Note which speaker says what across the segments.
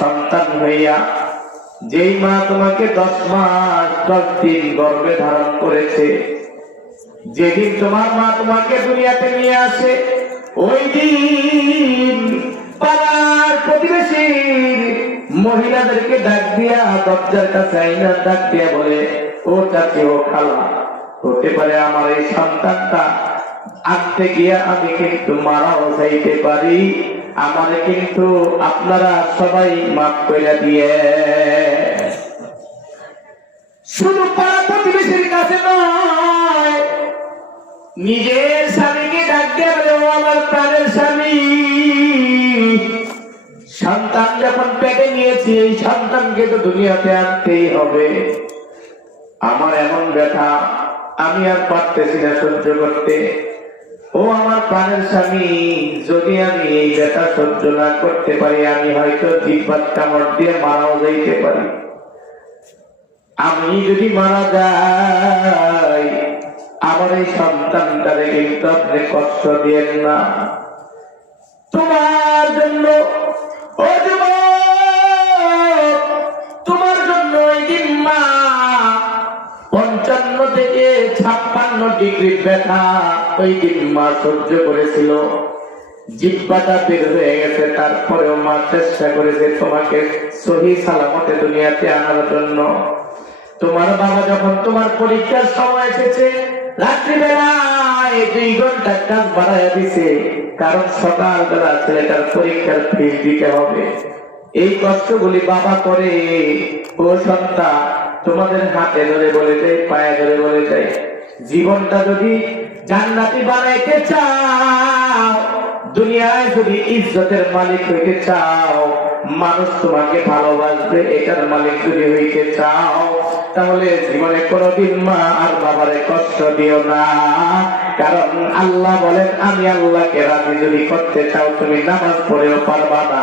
Speaker 1: সন্তান হইয়া, যেই মা তোমাকে দশ মাস, দশ দিন গর্ভে ধারণ করেছে, যেদিন তোমার মা তোমাকে দুনিয়াতে নিয়ে আসে, ওই দিন পাড়ার প্রতিবেশীর মহিলাদেরকে ডাক দিয়া, দরজার কাছে আইনা ডাক দিয়া বলে, ও চাচি, ও খালা, হতে পারে আমার এই সন্তানটা আনতে গিয়া আমি কিন্তু মারাও যাইতে পারি। আমারে কিন্তু আপনারা সবাই মাফ করে দিয়ে। শুধু পাড়া প্রতিবেশীর কাছে নয়, নিজের স্বামীকে ডাক দিয়ে বলে ও আমার প্রাণের স্বামী। সন্তান যখন পেটে নিয়েছি, এই সন্তানকে তো দুনিয়াতে আনতেই হবে। আমার এমন ব্যথা আমি আর পারতেছি না সহ্য করতে। ও আমার প্রাণের স্বামী, যদি আমি এই ব্যথা সহ্য না করতে পারি, আমি হয়তো জিব্বাত কামড় দিয়ে মারাও যাইতে পারি। আমি যদি মারা যাই, আমার এই সন্তানটারে কিন্তু আপনি কষ্ট দিয়েন না। তোমার জন্য তোমার জন্য এই দিন মা, পঞ্চান্ন থেকে ছাপ্পান্ন ডিগ্রি ব্যথা। ওই দিন মা সহ্য করেছিল, জিব্বাটা বের হয়ে গেছে, তারপরেও মা চেষ্টা করেছে তোমাকে সহি সালামতে দুনিয়াতে আনার জন্য। তোমার বাবা যখন তোমার পরীক্ষার সময় এসেছে, রাত্রিবেলায় দুই ঘণ্টা কাজ বাড়াইয়া দিছে, কারণ সকালবেলা ছেলেটার পরীক্ষার ফিস দিতে হবে। এই কষ্টগুলি বাবা করে, ও তোমাদের হাতে ধরে বলে যায় পায়ে ধরে বলে যায় জীবনটা যদি জান্নাতি বানাইতে চাও, দুনিয়ায় যদি ইজ্জতের মালিক হইতে চাও, মানুষ তোমাকে ভালোবাসবে, এটার মালিক যদি হইতে চাও, তাহলে জীবনে কোনোদিন মা আর বাবারে কষ্ট দিও না। কারণ আল্লাহ বলেন, আমি আল্লাহকে রাজি যদি করতে চাও, তুমি নামাজ পড়েও পারবা না।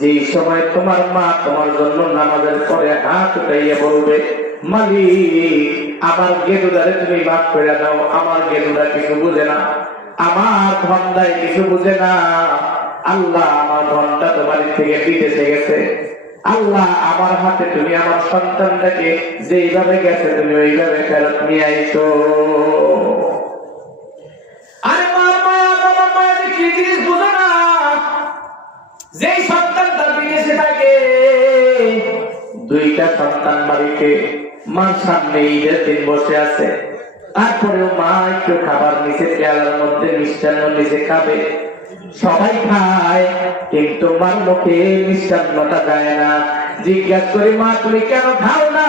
Speaker 1: যে সময় তোমার মা তোমার জন্য নামাজের পরে হাত উঠাইয়া বলবে, মালিক, আমার গেদুদারে তুমি মাফ করে দাও, আমার গেদুদা কিছু বুঝে না, আমার ধন্দায় কিছু বুঝে না, আল্লাহ আমার ধনটা তোমার থেকে বিদেশে গেছে, আল্লাহ আমার হাতে তুমি আমার সন্তানটাকে যেইভাবে গেছে তুমি ওইভাবে ফেরত নিয়ে আইছো। আরে মা মা বাবা মা কি জিনিস বুঝো বিদেশে থাকে, দুইটা সন্তান বাড়িতে সামনে ঈদের দিন বসে আছে। তারপরেও মা একটু খাবার নিচে পেয়ালার মধ্যে মিষ্টান্ন নিচে খাবে। সবাই খায়, কিন্তু মার মুখে মিষ্টান্নটা যায় না। জিজ্ঞাসা করি, মা, তুমি কেন খাও না?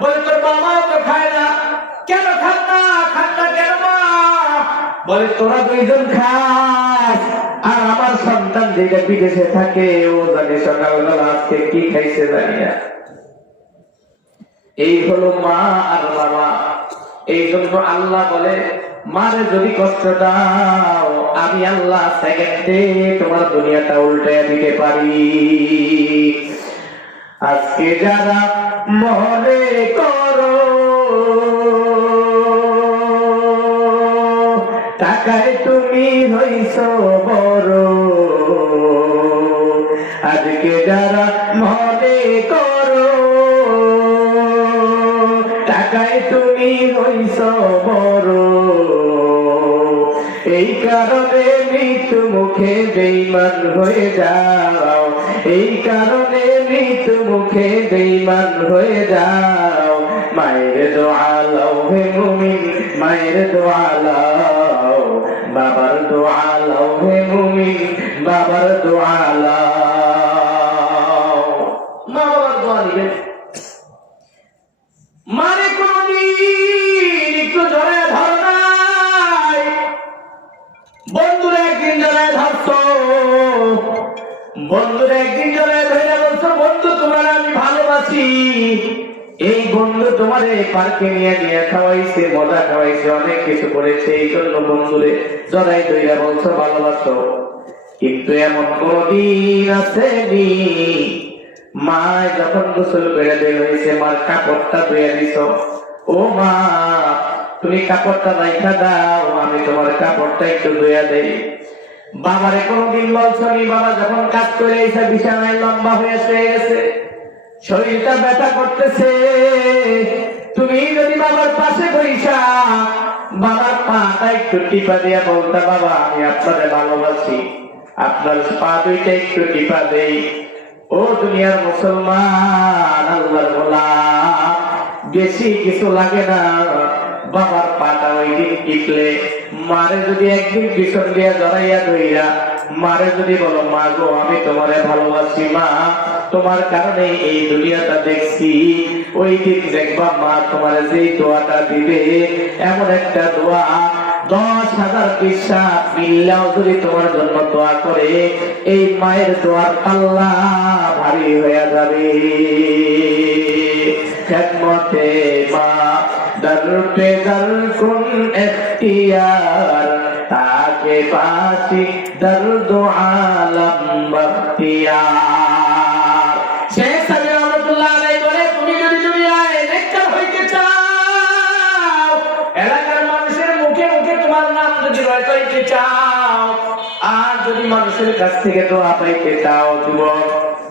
Speaker 1: বলে, তোর তো খায় না। কেন খান না? খান না কেন মা? বলে, তোরা দুইজন খাস। যেটা বিদেশে থাকে, ও জানে সকালবেলা আজকে কি খাইছে জানি না। এই হলো মা আর বাবা। এই জন্য আল্লাহ বলে, মারে যদি কষ্ট দাও, আমি আল্লাহ সেকেন্ডে তোমার দুনিয়াটা উল্টে দিতে পারি। আজকে যারা মনে করো, টাকায় তুমি হইছ বড়। এই কারণে মৃত্যু মুখে বেইমান হয়ে যাও। এই কারণে মৃত্যু মুখে বেইমান হয়ে যাও। মায়ের দোয়ালাও হে মুমিন, মায়ের বাবার দোয়ালাও হে মুমিন, বাবার দোয়ালাও মা বাবার দোয়া মানে বন্ধুরা, একদিন জড়ায় ধরে বলছো, বন্ধু, তোমার আমি ভালোবাসি। এই বন্ধু তোমারে পার্কে নিয়ে নিয়ে খাওয়াইছে, মজা খাওয়াইছে, অনেক কিছু করেছে। এই জন্য বন্ধুরে বলছো, ভালোবাসো। কিন্তু এমন কোনদিন আসেনি। মা যখন গোসল করে বের হয়েছে, মার কাপড়টা ধুয়ে দিছ। ও মা, তুমি কাপড়টা রাইখা দাও, আমি তোমার কাপড়টা একটু ধুয়া দেই। বাবারে, কোনদিন বলছো নি, বাবা যখন কাজ করে এসে বিছানায় লম্বা হয়ে শুয়ে গেছে, শরীরটা ব্যথা করতেছে। তুমি যদি বাবার পাশে বইসা বাবার পাটা একটু টিপা দিয়া বলতা, বাবা, আমি আপনাদের ভালোবাসি। আপনার পা দুইটা একটু টিপা দেই। ও দুনিয়ার মুসলমান, আল্লাহর গোলাম, বেশি কিছু লাগে না। বাবার পাটা ওই টিপলে মারে যদি একদিন পিছন মারে যদি বলো, মা গো, আমি তোমারে ভালোবাসি, মা, তোমার কারণে এই দুনিয়াটা দেখছি। ওই দিন দেখবা মা তোমার যেই দোয়াটা দিবে, এমন একটা দোয়া। দশ হাজার মিল্লাও যদি তোমার জন্য দোয়া করে, এই মায়ের দোয়ার পাল্লা ভারী হয়ে যাবে। খেদমতে মা দর পে দর কুন তাকে পাশি দর্দ আলম বখতিয়ার। মানুষের মুখে মুখে তোমার নাম যদি চাও, আর যদি মানুষের কাছ থেকে দোয়া পাইতে চাও, যুবক,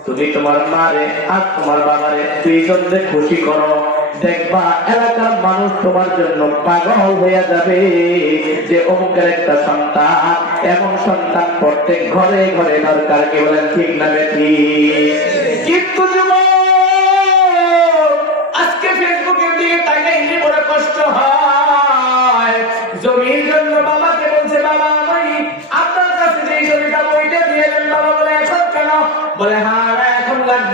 Speaker 1: তুমি তোমার মারে আর তোমার বাবারে দুইজনকে খুশি করো দেখবা এলাকার মানুষ তোমার জন্য পাগল হয়ে যাবে। যে অমুকের একটা সন্তান, এমন সন্তান প্রত্যেক ঘরে ঘরে দরকার। কে বলেন, ঠিক না বেঠি? কিন্তু যুবক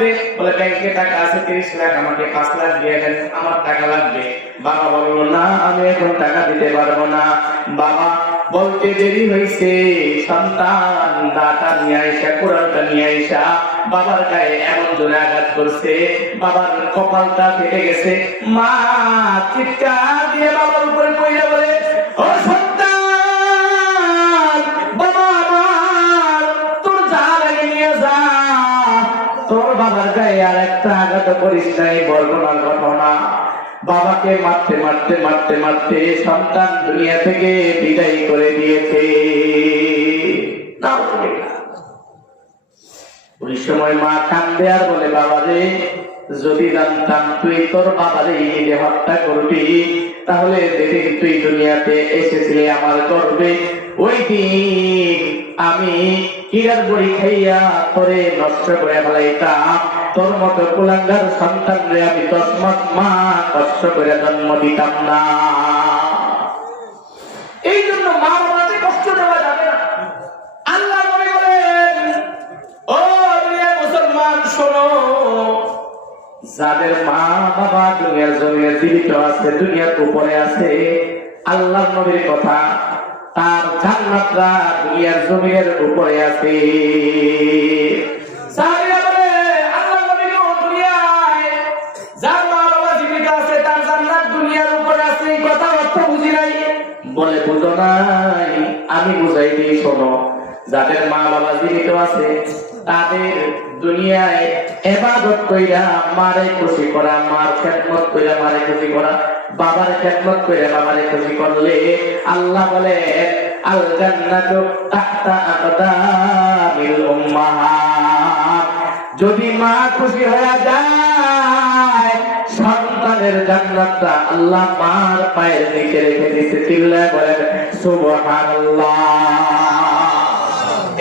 Speaker 1: লাগবে, বলে ব্যাংকে টাকা আছে, তিরিশ লাখ আমাকে পাঁচ লাখ দিয়ে দেন, আমার টাকা লাগবে। বাবা বলল, না, আমি এখন টাকা দিতে পারব না। বাবা বলতে দেরি হয়েছে সন্তান, দাতা নিয়ে আইসা কোরআনটা নিয়ে আইসা, বাবার গায়ে এমন জোরে আঘাত করছে, বাবার কপালটা ফেটে গেছে। মা, চিৎকার দিয়ে বাবার উপরে পড়ে বলে গায়ে আর একটা আঘাত করিস নাই, বর্ণনার ঘটনা বাবাকে মারতে মারতে মারতে মারতে সন্তান দুনিয়া থেকে বিদায় করে দিয়েছে। ওই সময় মা কান্দে আর বলে, বাবা রে, যদি জানতাম তুই তোর বাবারে নিজে হত্যা করবি তাহলে যেদিন তুই দুনিয়াতে এসেছিলে আমার গর্বে। ওই দিন আমি হীরার বড়ি খাইয়া তোরে নষ্ট করে ফেলাইতাম। কুলাঙ্গার সন্তান রে আমি মাস মা কষ্ট করে জন্ম দিতাম না। এই জন্য মা বাবাকে কষ্ট দেওয়া যাবে না। আল্লাহ ও মুসলমান, শোনো, যাদের মা বাবা দুনিয়ার জমিনে জীবিত আছে, দুনিয়ার উপরে আছে আল্লাহ নবীর কথা, তার জান্নাতরা দুনিয়ার জমিনের উপরে আছে। বলে, বুঝো নাই, আমি বুঝাই দিই, শোনো। যাদের মা বাবা জীবিত আছে, তাদের দুনিয়ায় এবাদত কইরা মারে খুশি করা, মার খেদমত কইরা মারে খুশি করা, বাবার খেদমত কইরা বাবারে খুশি করলে আল্লাহ বলে আল জান্নাতু তাহতা আকদামিল উম্মাহাত। যদি মা খুশি হয়ে যায় সন্তানের জান্নাতটা আল্লাহ মার পায়ের নিচে রেখে দিতে চিল্লায় বলেন সুবহানাল্লাহ।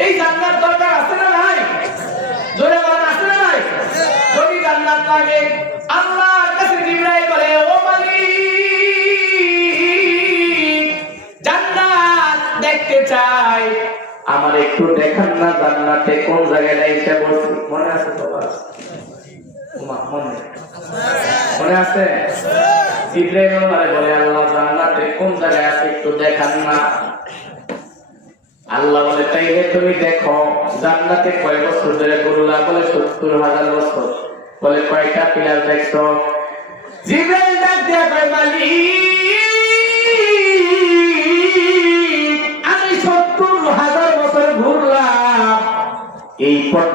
Speaker 1: এই জান্নাত দরকার আছে না নাই? জোরে বলেন আছে না নাই? যদি জান্নাত লাগে আল্লাহর কাছে জিবরাইল বলে ও মালিক জান্নাত দেখতে চাই। আমার একটু দেখান না জান্নাতে কোন জায়গায় এসে বলছি মনে আছে তো বাস? ওমা, মনে মনে আছে? বলে, আল্লাহ জান্নাতে কোন জায়গায় আছে একটু দেখান না। আল্লাহ বলে তুমি দেখো, জান্নাতে কয় বছর ধরে গরুলা বলে, সত্তর হাজার বছর। বলে, কয়টা পিলার দেখছ? আমি সত্তর হাজার বছর ঘুরলাম। এই পর্যন্ত